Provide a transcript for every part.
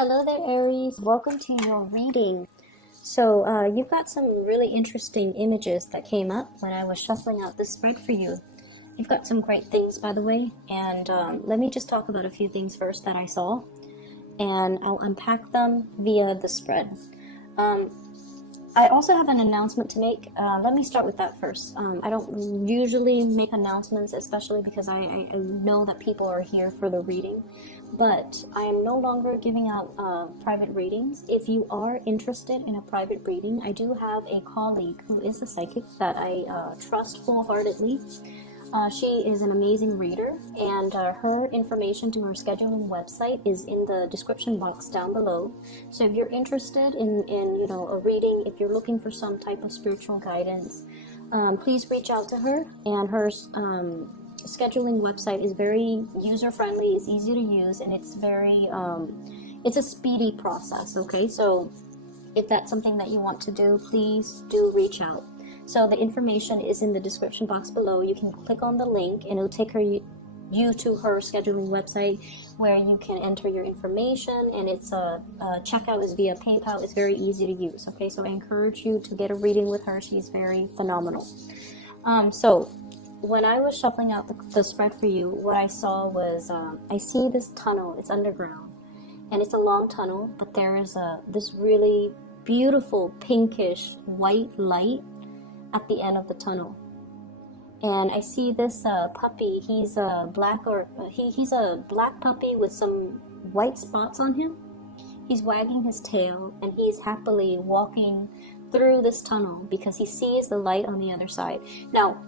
Hello there, Aries. Welcome to your reading. So you've got some really interesting images that came up when I was shuffling out this spread for you. You've got some great things, by the way, and let me just talk about a few things first that I saw, and I'll unpack them via the spread. I also have an announcement to make. Let me start with that first. I don't usually make announcements, especially because I know that people are here for the reading, but I am no longer giving out private readings. If you are interested in a private reading, I do have a colleague who is a psychic that I trust wholeheartedly. She is an amazing reader, and her information to her scheduling website is in the description box down below. So if you're interested in a reading, if you're looking for some type of spiritual guidance, please reach out to her. And her scheduling website is very user friendly, it's easy to use, and it's very it's a speedy process. Okay, so if that's something that you want to do, please do reach out. So the information is in the description box below. You can click on the link and it'll take you to her scheduling website where you can enter your information, and it's checkout is via PayPal. It's very easy to use. Okay, so I encourage you to get a reading with her. She's very phenomenal. So when I was shuffling out the spread for you, what I saw was I see this tunnel. It's underground and it's a long tunnel, but there is this really beautiful pinkish white light at the end of the tunnel. And I see this puppy. He's a black puppy with some white spots on him. He's wagging his tail and he's happily walking through this tunnel because he sees the light on the other side. Now,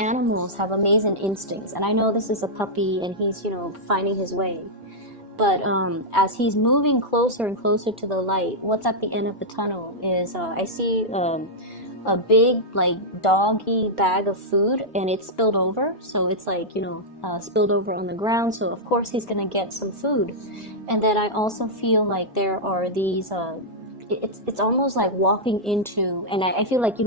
animals have amazing instincts, and I know this is a puppy and he's finding his way. But as he's moving closer and closer to the light, what's at the end of the tunnel is I see a big doggy bag of food, and it's spilled over. So it's spilled over on the ground. So of course he's gonna get some food. And then I also feel like there are these. It's almost like walking into, and I feel like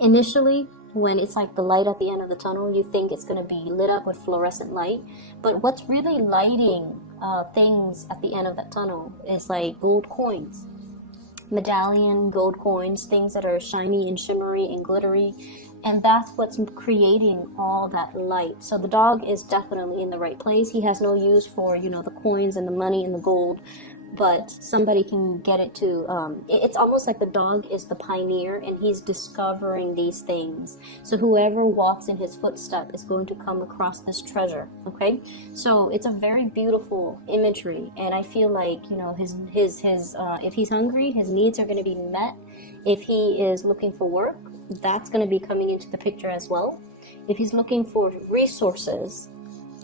initially when it's like the light at the end of the tunnel, you think it's gonna be lit up with fluorescent light, but what's really lighting things at the end of that tunnel is like gold coins. Medallion gold coins, things that are shiny and shimmery and glittery, and that's what's creating all that light. So the dog is definitely in the right place. He has no use for the coins and the money and the gold, but somebody can get it to it's almost like the dog is the pioneer and he's discovering these things. So whoever walks in his footstep is going to come across this treasure. Okay, so it's a very beautiful imagery, and I feel like his if he's hungry, his needs are going to be met. If he is looking for work, that's going to be coming into the picture as well. If he's looking for resources,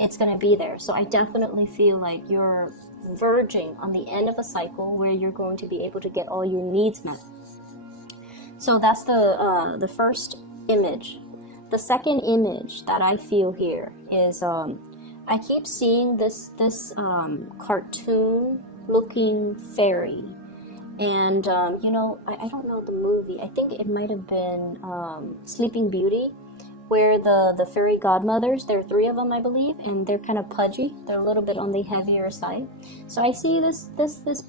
it's going to be there. So I definitely feel like you're verging on the end of a cycle where you're going to be able to get all your needs met. So that's the first image. The second image that I feel here is I keep seeing this cartoon looking fairy, and I don't know the movie. I think it might have been Sleeping Beauty, where the fairy godmothers, there are 3 of them, I believe, and they're kind of pudgy. They're a little bit on the heavier side. So I see this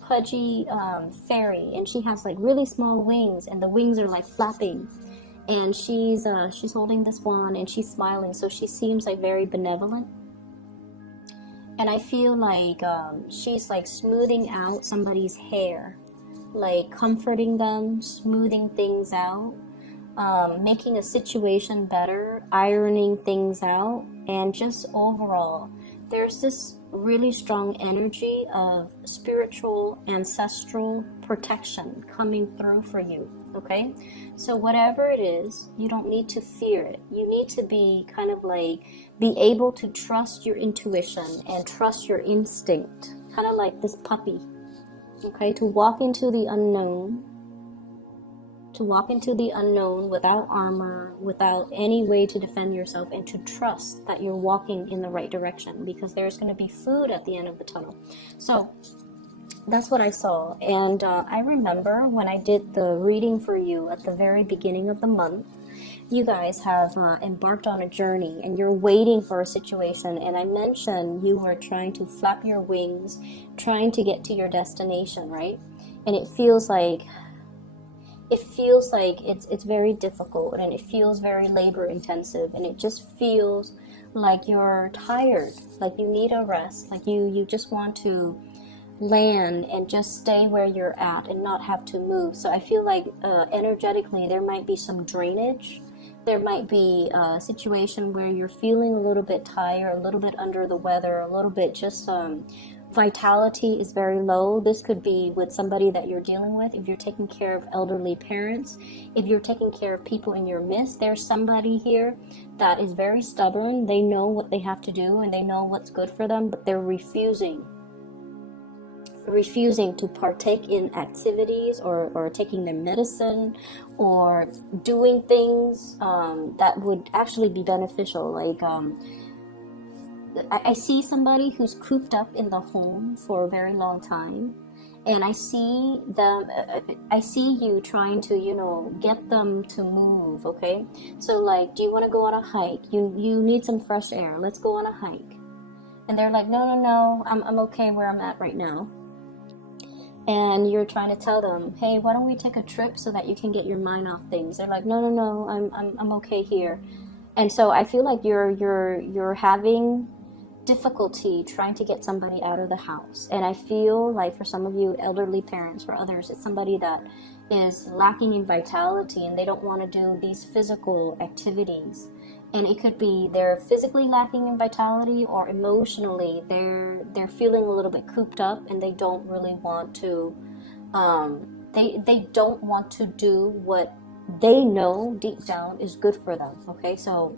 pudgy fairy, and she has like really small wings, and the wings are like flapping. And she's holding this wand, and she's smiling, so she seems like very benevolent. And I feel like she's like smoothing out somebody's hair, like comforting them, smoothing things out. Making a situation better, ironing things out, and just overall, there's this really strong energy of spiritual, ancestral protection coming through for you, okay? So whatever it is, you don't need to fear it. You need to be kind of like, be able to trust your intuition and trust your instinct, kind of like this puppy, okay? To walk into the unknown, without armor, without any way to defend yourself, and to trust that you're walking in the right direction, because there's going to be food at the end of the tunnel. So that's what I saw. And I remember when I did the reading for you at the very beginning of the month, you guys have embarked on a journey and you're waiting for a situation. And I mentioned you were trying to flap your wings, trying to get to your destination, right? And it feels like it's very difficult, and it feels very labor intensive, and it just feels like you're tired, like you need a rest, like you just want to land and just stay where you're at and not have to move. So I feel like energetically there might be some drainage. There might be a situation where you're feeling a little bit tired, a little bit under the weather, a little bit just vitality is very low. This could be with somebody that you're dealing with. If you're taking care of elderly parents, if you're taking care of people in your midst, there's somebody here that is very stubborn. They know what they have to do and they know what's good for them, but they're refusing to partake in activities or taking their medicine or doing things that would actually be beneficial. Like I see somebody who's cooped up in the home for a very long time, and I see you trying to, get them to move. Okay, so like, do you want to go on a hike? You need some fresh air. Let's go on a hike. And they're like, no, I'm okay where I'm at right now. And you're trying to tell them, hey, why don't we take a trip so that you can get your mind off things? They're like, no, I'm okay here. And so I feel like you're having difficulty trying to get somebody out of the house. And I feel like for some of you elderly parents, for others, it's somebody that is lacking in vitality and they don't want to do these physical activities. And it could be they're physically lacking in vitality, or emotionally they're feeling a little bit cooped up and they don't really want to they don't want to do what they know deep down is good for them. Okay, so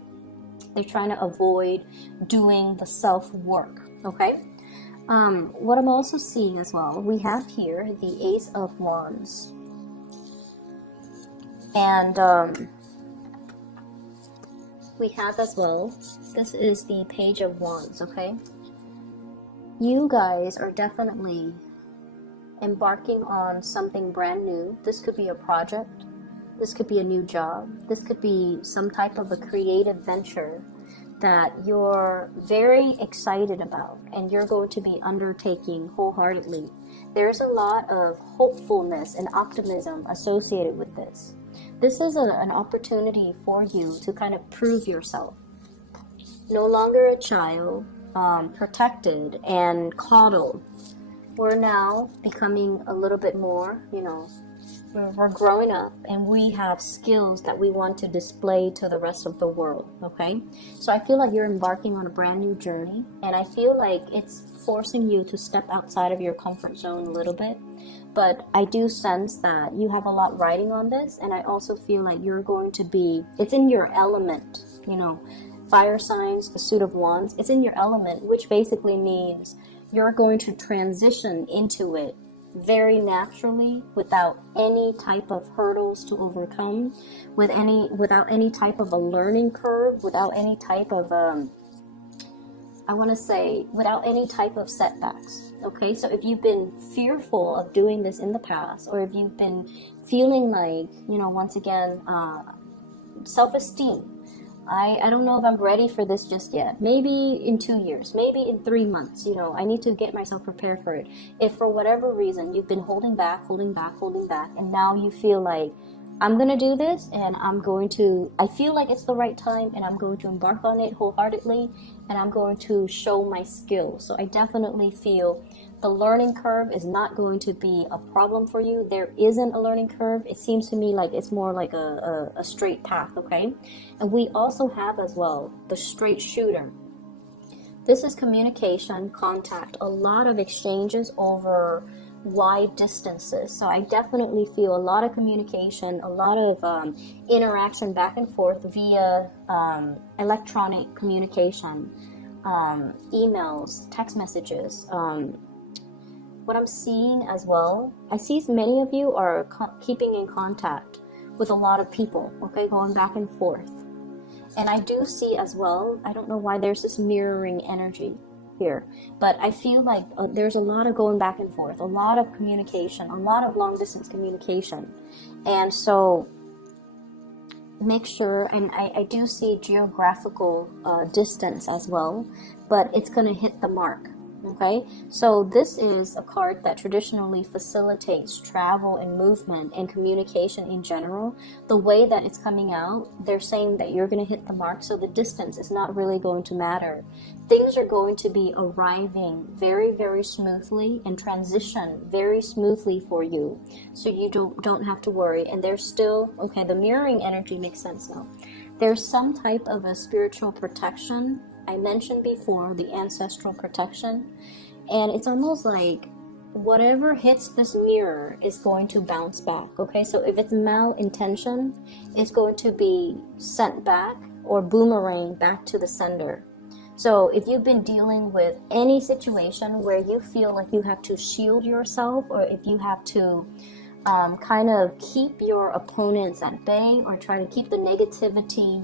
they're trying to avoid doing the self-work. Okay, what I'm also seeing as well, we have here the Ace of Wands, and we have as well, this is the Page of Wands. Okay, you guys are definitely embarking on something brand new. This could be a project, this could be a new job, this could be some type of a creative venture that you're very excited about and you're going to be undertaking wholeheartedly. There's a lot of hopefulness and optimism associated with this. This is an opportunity for you to kind of prove yourself. No longer a child, protected and coddled. We're now becoming a little bit more, we're growing up and we have skills that we want to display to the rest of the world. Okay, so I feel like you're embarking on a brand new journey, and I feel like it's forcing you to step outside of your comfort zone a little bit. But I do sense that you have a lot riding on this, and I also feel like you're going to be, it's in your element, fire signs, the suit of wands, it's in your element, which basically means you're going to transition into it very naturally, without any type of hurdles to overcome, without any type of a learning curve, without any type of without any type of setbacks. Okay, so if you've been fearful of doing this in the past, or if you've been feeling like, once again, self-esteem, I don't know if I'm ready for this just yet. Maybe in 2 years, maybe in 3 months, I need to get myself prepared for it. If for whatever reason you've been holding back, and now you feel like, I'm going to do this, and I feel like it's the right time, and I'm going to embark on it wholeheartedly, and I'm going to show my skills. So I definitely feel the learning curve is not going to be a problem for you. There isn't a learning curve. It seems to me like it's more like a straight path, okay? And we also have as well the straight shooter. This is communication, contact, a lot of exchanges over wide distances. So I definitely feel a lot of communication, a lot of interaction back and forth via electronic communication, emails, text messages. What I'm seeing as well, I see many of you are keeping in contact with a lot of people, okay, going back and forth. And I do see as well, I don't know why there's this mirroring energy here, but I feel like there's a lot of going back and forth, a lot of communication, a lot of long distance communication. And so make sure, and I do see geographical distance as well, but it's going to hit the mark. Okay, so this is a card that traditionally facilitates travel and movement and communication in general. The way that it's coming out, they're saying that you're going to hit the mark, so the distance is not really going to matter. Things are going to be arriving very, very smoothly and transition very smoothly for you, so you don't have to worry. And there's still, okay, the mirroring energy makes sense now. There's some type of a spiritual protection. I mentioned before the ancestral protection, and it's almost like whatever hits this mirror is going to bounce back. Okay, so if it's malintention, it's going to be sent back or boomerang back to the sender. So if you've been dealing with any situation where you feel like you have to shield yourself, or if you have to kind of keep your opponents at bay or try to keep the negativity,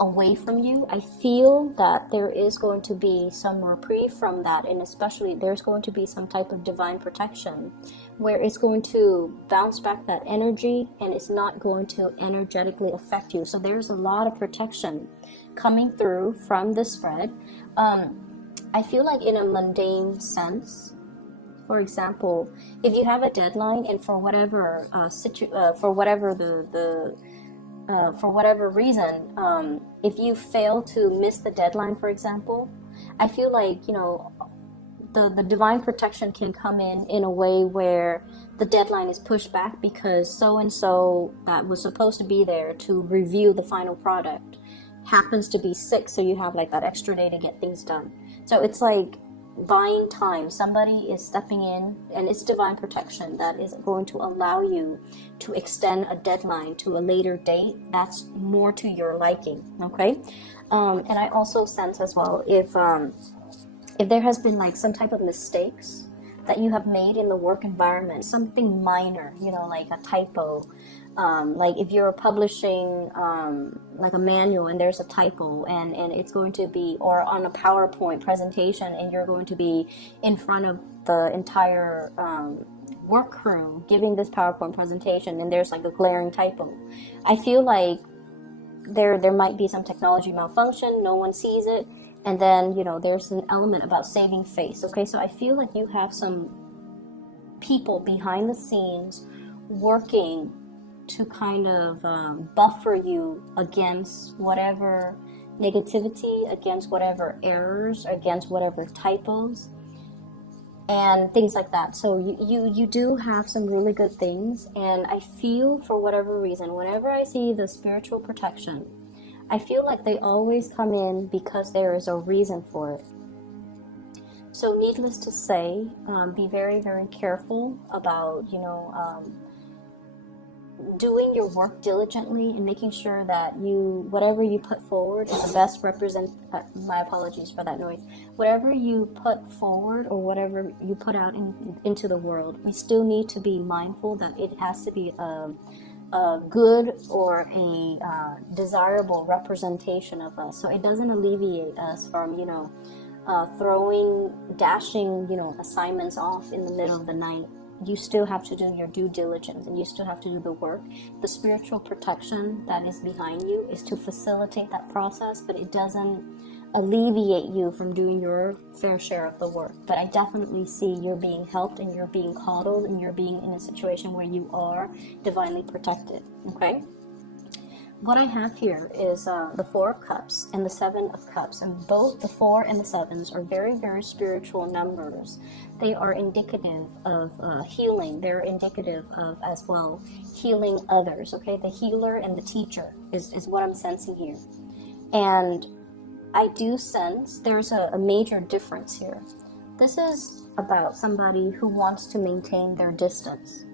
away from you, I feel that there is going to be some reprieve from that, and especially there's going to be some type of divine protection where it's going to bounce back that energy and it's not going to energetically affect you. So there's a lot of protection coming through from this spread. I feel like in a mundane sense, for example, if you have a deadline and for whatever for whatever reason, if you fail to miss the deadline, for example, I feel like, the divine protection can come in a way where the deadline is pushed back because so-and-so that was supposed to be there to review the final product happens to be sick, so you have like that extra day to get things done. So it's like buying time. Somebody is stepping in, and it's divine protection that is going to allow you to extend a deadline to a later date that's more to your liking. Okay, and I also sense as well, if there has been like some type of mistakes that you have made in the work environment, something minor, like a typo, like if you're publishing like a manual and there's a typo and it's going to be, or on a PowerPoint presentation and you're going to be in front of the entire work crew giving this PowerPoint presentation and there's like a glaring typo, I feel like there might be some technology malfunction, no one sees it, and then there's an element about saving face. Okay, so I feel like you have some people behind the scenes working to kind of buffer you against whatever negativity, against whatever errors, against whatever typos and things like that. So you do have some really good things, and I feel for whatever reason, whenever I see the spiritual protection, I feel like they always come in because there is a reason for it. So needless to say, be very, very careful about, doing your work diligently and making sure that whatever you put forward is the best my apologies for that noise. Whatever you put forward or whatever you put out into the world, we still need to be mindful that it has to be a good or a desirable representation of us. So it doesn't alleviate us from, dashing, assignments off in the middle of the night. You still have to do your due diligence and you still have to do the work. The spiritual protection that is behind you is to facilitate that process, but it doesn't alleviate you from doing your fair share of the work. But I definitely see you're being helped and you're being coddled and you're being in a situation where you are divinely protected. Okay? What I have here is the Four of Cups and the Seven of Cups, and both the 4 and the 7s are very, very spiritual numbers. They are indicative of healing. They're indicative of, as well, healing others. Okay, the healer and the teacher is what I'm sensing here. And I do sense there's a major difference here. This is about somebody who wants to maintain their distance.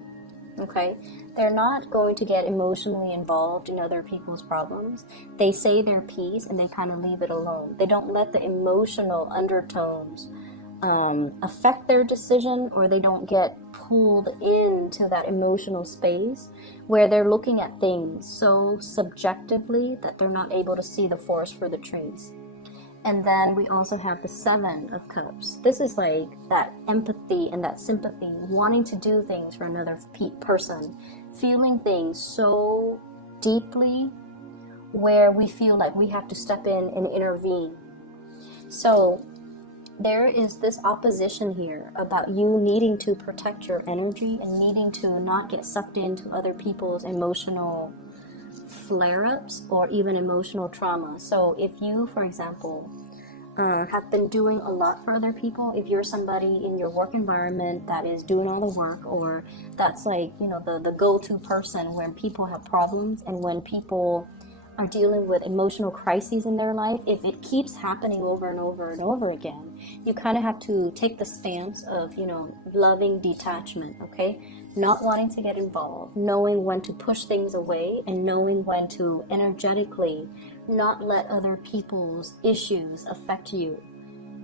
Okay, they're not going to get emotionally involved in other people's problems. They say their piece and they kind of leave it alone. They don't let the emotional undertones affect their decision, or they don't get pulled into that emotional space where they're looking at things so subjectively that they're not able to see the forest for the trees. And then we also have the 7 of Cups. This is like that empathy and that sympathy, wanting to do things for another person, feeling things so deeply where we feel like we have to step in and intervene. So there is this opposition here about you needing to protect your energy and needing to not get sucked into other people's emotional flare-ups or even emotional trauma. So if you, for example, have been doing a lot for other people, if you're somebody in your work environment that is doing all the work, or that's like, you know, the go-to person when people have problems and when people are dealing with emotional crises in their life, if it keeps happening over and over and over again, you kind of have to take the stance of, you know, loving detachment, okay? Not wanting to get involved, knowing when to push things away, and knowing when to energetically not let other people's issues affect you.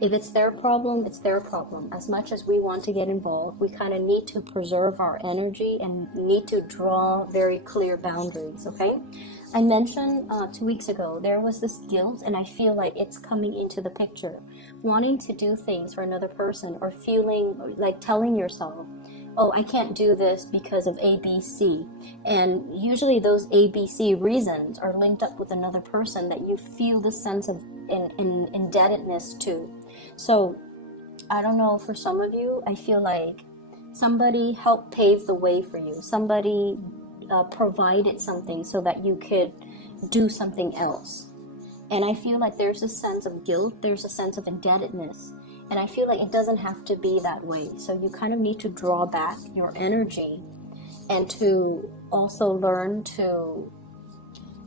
If it's their problem, it's their problem. As much as we want to get involved, we kind of need to preserve our energy and need to draw very clear boundaries, okay? I mentioned 2 weeks ago, there was this guilt, and I feel like it's coming into the picture. Wanting to do things for another person, or feeling like telling yourself, oh, I can't do this because of A, B, C. And usually those A, B, C reasons are linked up with another person that you feel the sense of indebtedness to. So I don't know, for some of you, I feel like somebody helped pave the way for you. Somebody provided something so that you could do something else. And I feel like there's a sense of guilt, there's a sense of indebtedness. And I feel like it doesn't have to be that way. So you kind of need to draw back your energy and to also learn to,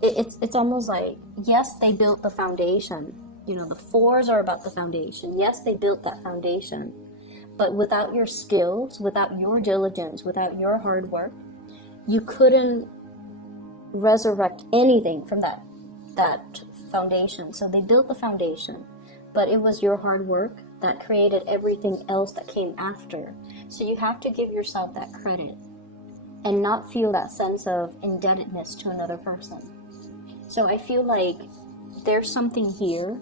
it's almost like, yes, they built the foundation. You know, the fours are about the foundation. Yes, they built that foundation. But without your skills, without your diligence, without your hard work, you couldn't resurrect anything from that foundation. So they built the foundation, but it was your hard work that created everything else that came after. So you have to give yourself that credit and not feel that sense of indebtedness to another person. So I feel like there's something here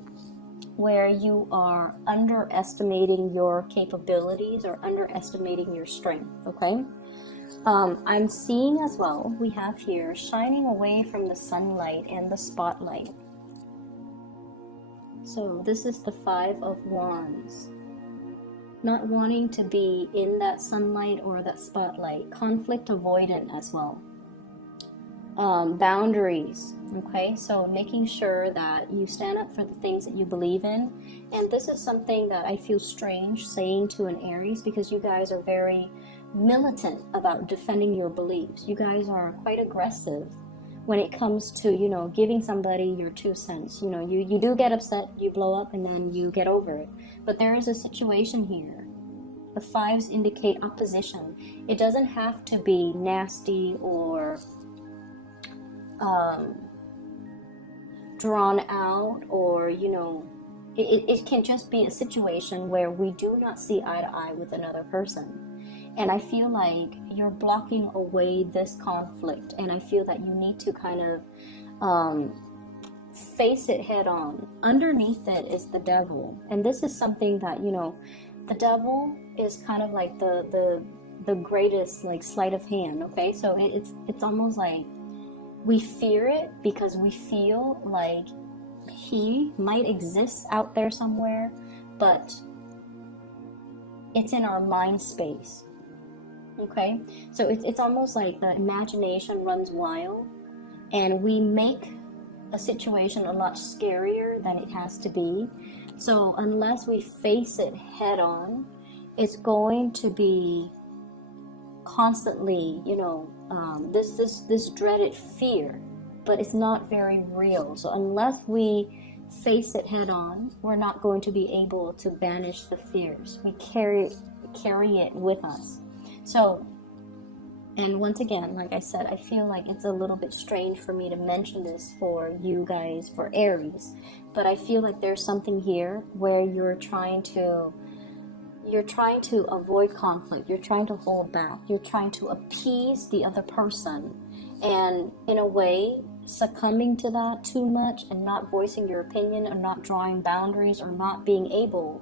where you are underestimating your capabilities or underestimating your strength, okay? I'm seeing as well, we have here shining away from the sunlight and the spotlight. So this is the 5 of Wands. Not wanting to be in that sunlight or that spotlight. Conflict avoidant as well. Boundaries, okay? So making sure that you stand up for the things that you believe in. And this is something that I feel strange saying to an Aries, because you guys are very militant about defending your beliefs. You guys are quite aggressive when it comes to, you know, giving somebody your 2 cents. You know, you do get upset, you blow up, and then you get over it. But there is a situation here. The 5s indicate opposition. It doesn't have to be nasty or drawn out, or, you know, it can just be a situation where we do not see eye to eye with another person. And I feel like you're blocking away this conflict, and I feel that you need to kind of face it head on. Underneath it is the devil, and this is something that, you know, the devil is kind of like the greatest, like, sleight of hand, okay? So it's almost like we fear it because we feel like he might exist out there somewhere, but it's in our mind space. Okay, so it's almost like the imagination runs wild, and we make a situation a lot scarier than it has to be. So unless we face it head on, it's going to be constantly, you know, this dreaded fear, but it's not very real. So unless we face it head on, we're not going to be able to banish the fears. We carry it with us. So, and once again, like I said, I feel like it's a little bit strange for me to mention this for you guys, for Aries, but I feel like there's something here where you're trying to avoid conflict, you're trying to hold back, you're trying to appease the other person, and in a way, succumbing to that too much and not voicing your opinion, or not drawing boundaries, or not being able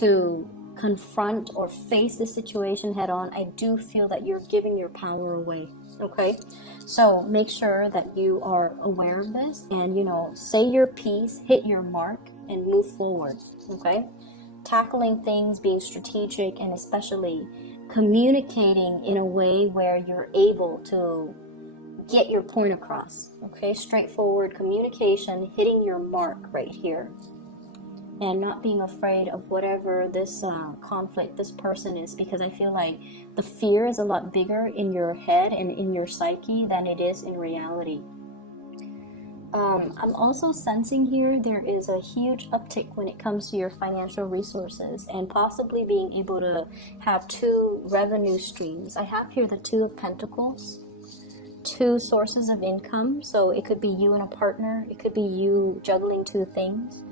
to confront or face the situation head on, I do feel that you're giving your power away. Okay, so make sure that you are aware of this, and you know, say your piece, hit your mark, and move forward. Okay, tackling things, being strategic, and especially communicating in a way where you're able to get your point across. Okay, straightforward communication, hitting your mark right here, and not being afraid of whatever this conflict, this person is, because I feel like the fear is a lot bigger in your head and in your psyche than it is in reality. I'm also sensing here there is a huge uptick when it comes to your financial resources, and possibly being able to have 2 revenue streams. I have here the 2 of Pentacles, 2 sources of income. So it could be you and a partner, it could be you juggling 2 things.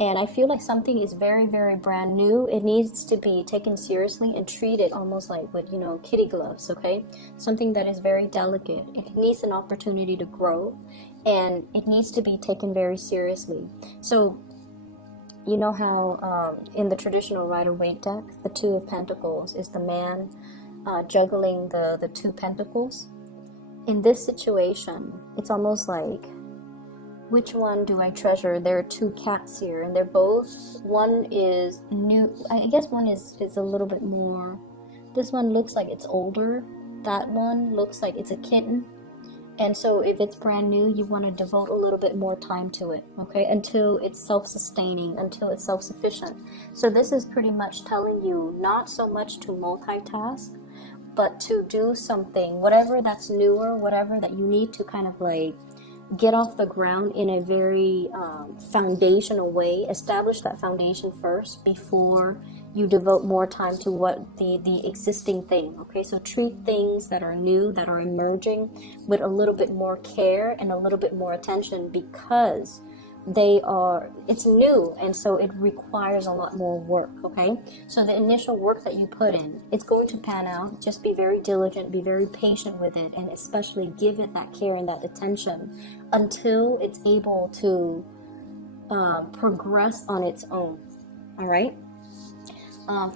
And I feel like something is very, very brand new. It needs to be taken seriously and treated almost like with, you know, kitty gloves, okay? Something that is very delicate. It needs an opportunity to grow, and it needs to be taken very seriously. So, you know how in the traditional Rider-Waite deck, the 2 of Pentacles is the man juggling the 2 pentacles. In this situation, it's almost like, which one do I treasure? There are 2 cats here, and they're both, one is new, I guess one is a little bit more, this one looks like it's older, that one looks like it's a kitten. And so if it's brand new, you want to devote a little bit more time to it, okay, until it's self-sustaining, until it's self-sufficient. So this is pretty much telling you not so much to multitask, but to do something, whatever that's newer, whatever that you need to kind of like get off the ground in a very foundational way. Establish that foundation first before you devote more time to what the existing thing. Okay, so treat things that are new, that are emerging, with a little bit more care and a little bit more attention, because it's new, and so it requires a lot more work. Okay, so the initial work that you put in, it's going to pan out. Just be very diligent, be very patient with it, and especially give it that care and that attention until it's able to progress on its own. All right,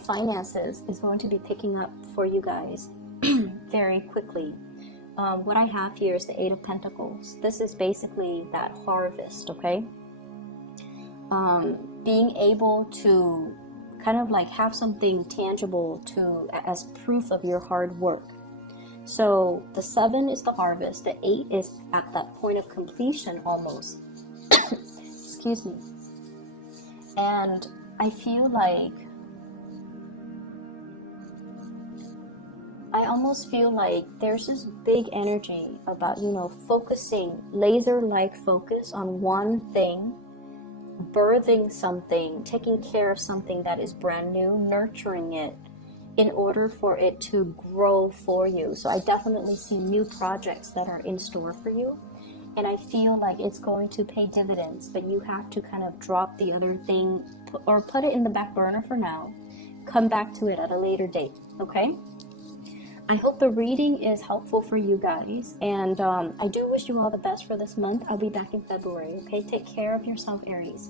finances is going to be picking up for you guys very quickly. What I have here is the 8 of Pentacles. This is basically that harvest, okay? Being able to kind of like have something tangible as proof of your hard work. So the 7 is the harvest, the 8 is at that point of completion almost. Excuse me. And I feel like, I almost feel like there's this big energy about, you know, focusing, laser-like focus on one thing, birthing something, taking care of something that is brand new, nurturing it in order for it to grow for you. So I definitely see new projects that are in store for you, and I feel like it's going to pay dividends, but you have to kind of drop the other thing or put it in the back burner for now. Come back to it at a later date, okay? I hope the reading is helpful for you guys, and I do wish you all the best for this month. I'll be back in February, okay? Take care of yourself, Aries.